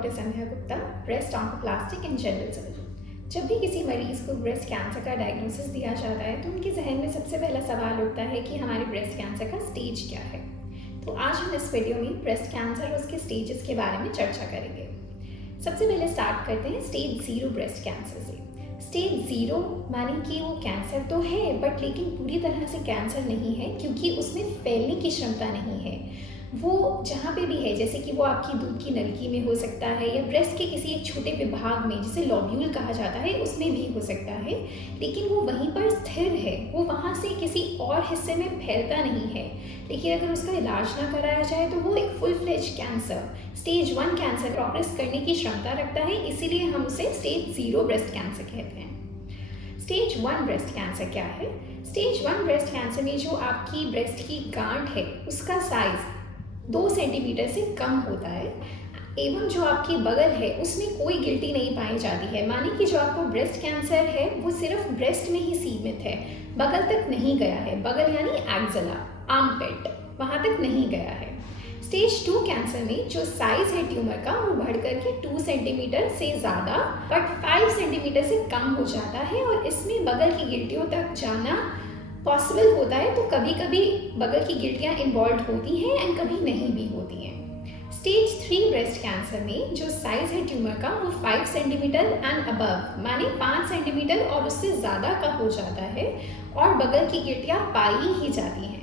Doctor Sandhya Gupta, breast oncoplastic and general surgeon. जब भी किसी मरीज़ को ब्रेस्ट कैंसर का डायग्नोसिस दिया जाता है तो उनके जहन में सबसे पहला सवाल उठता है कि हमारे ब्रेस्ट कैंसर का स्टेज क्या है। तो आज हम इस वीडियो में ब्रेस्ट कैंसर और उसके स्टेजेस के बारे में चर्चा करेंगे। सबसे पहले स्टार्ट करते हैं स्टेज 0 ब्रेस्ट कैंसर से। स्टेज 0 माने कि वो कैंसर तो है बट लेकिन पूरी तरह से कैंसर नहीं है, क्योंकि उसमें फैलने की क्षमता नहीं है। वो जहाँ पे भी है, जैसे कि वो आपकी दूध की नलकी में हो सकता है या ब्रेस्ट के किसी एक छोटे विभाग में जिसे लॉब्यूल कहा जाता है उसमें भी हो सकता है, लेकिन वो वहीं पर स्थिर है, वो वहाँ से किसी और हिस्से में फैलता नहीं है। लेकिन अगर उसका इलाज ना कराया जाए तो वो एक full fledge cancer, stage 1 cancer progress करने की क्षमता रखता है, इसीलिए हम उसे स्टेज 0 ब्रेस्ट कैंसर कहते हैं। स्टेज 1 ब्रेस्ट कैंसर क्या है? स्टेज 1 ब्रेस्ट कैंसर में जो आपकी ब्रेस्ट की गांठ है उसका साइज 2 सेंटीमीटर से कम होता है, एवं जो आपकी बगल है उसमें कोई गिल्टी नहीं पाई जाती है। माने कि जो आपको ब्रेस्ट कैंसर है वो सिर्फ ब्रेस्ट में ही सीमित है, बगल तक नहीं गया है। बगल यानी एक्सला, आर्मपिट, वहाँ तक नहीं गया है। स्टेज 2 कैंसर में जो साइज है ट्यूमर का वो बढ़ करके 2 सेंटीमीटर से ज़्यादा बट 5 सेंटीमीटर से कम हो जाता है, और इसमें बगल की गिल्टियों तक जाना पॉसिबल होता है। तो कभी कभी बगल की गिल्टियाँ इन्वॉल्व होती हैं एंड कभी नहीं भी होती हैं। स्टेज 3 ब्रेस्ट कैंसर में जो साइज है ट्यूमर का वो 5 सेंटीमीटर एंड अबव माने 5 सेंटीमीटर और उससे ज़्यादा का हो जाता है, और बगल की गिल्टियाँ पाई ही जाती हैं।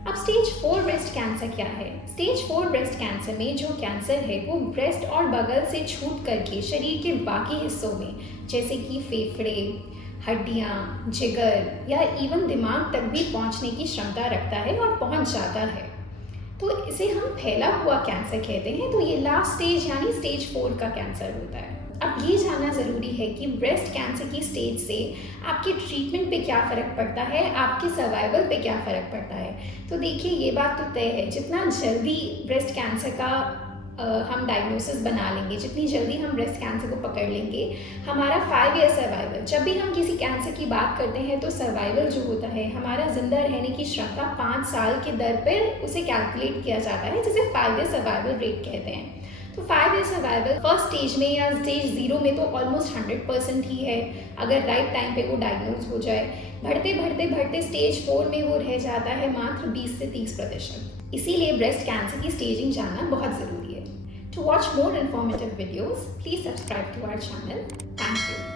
अब स्टेज 4 ब्रेस्ट कैंसर क्या है? स्टेज 4 ब्रेस्ट कैंसर में जो कैंसर है वो ब्रेस्ट और बगल से छूट करके शरीर के बाकी हिस्सों में, जैसे कि फेफड़े, हड्डियाँ, जिगर या इवन दिमाग तक भी पहुंचने की क्षमता रखता है और पहुंच जाता है। तो इसे हम फैला हुआ कैंसर कहते हैं। तो ये लास्ट स्टेज यानी स्टेज 4 का कैंसर होता है। अब ये जानना ज़रूरी है कि ब्रेस्ट कैंसर की स्टेज से आपके ट्रीटमेंट पे क्या फ़र्क पड़ता है, आपके सर्वाइवल पे क्या फ़र्क पड़ता है। तो देखिए, ये बात तो तय है, जितना जल्दी ब्रेस्ट कैंसर का हम डायग्नोसिस बना लेंगे, जितनी जल्दी हम ब्रेस्ट कैंसर को पकड़ लेंगे, हमारा 5 ईयर सर्वाइवल, जब भी हम किसी कैंसर की बात करते हैं तो सर्वाइवल जो होता है, हमारा जिंदा रहने की क्षमता 5 साल के दर पर उसे कैलकुलेट किया जाता है, जिसे 5 ईयर सर्वाइवल रेट कहते हैं। तो 5 ईयर सर्वाइवल फर्स्ट स्टेज में या स्टेज 0 में तो ऑलमोस्ट 100% ही है, अगर राइट टाइम पे वो डायग्नोज हो जाए। बढ़ते बढ़ते बढ़ते स्टेज 4 में वो रह जाता है मात्र 20 से 30%। इसीलिए ब्रेस्ट कैंसर की स्टेजिंग जानना बहुत ज़रूरी है। To watch more informative videos, please subscribe to our channel. Thank you.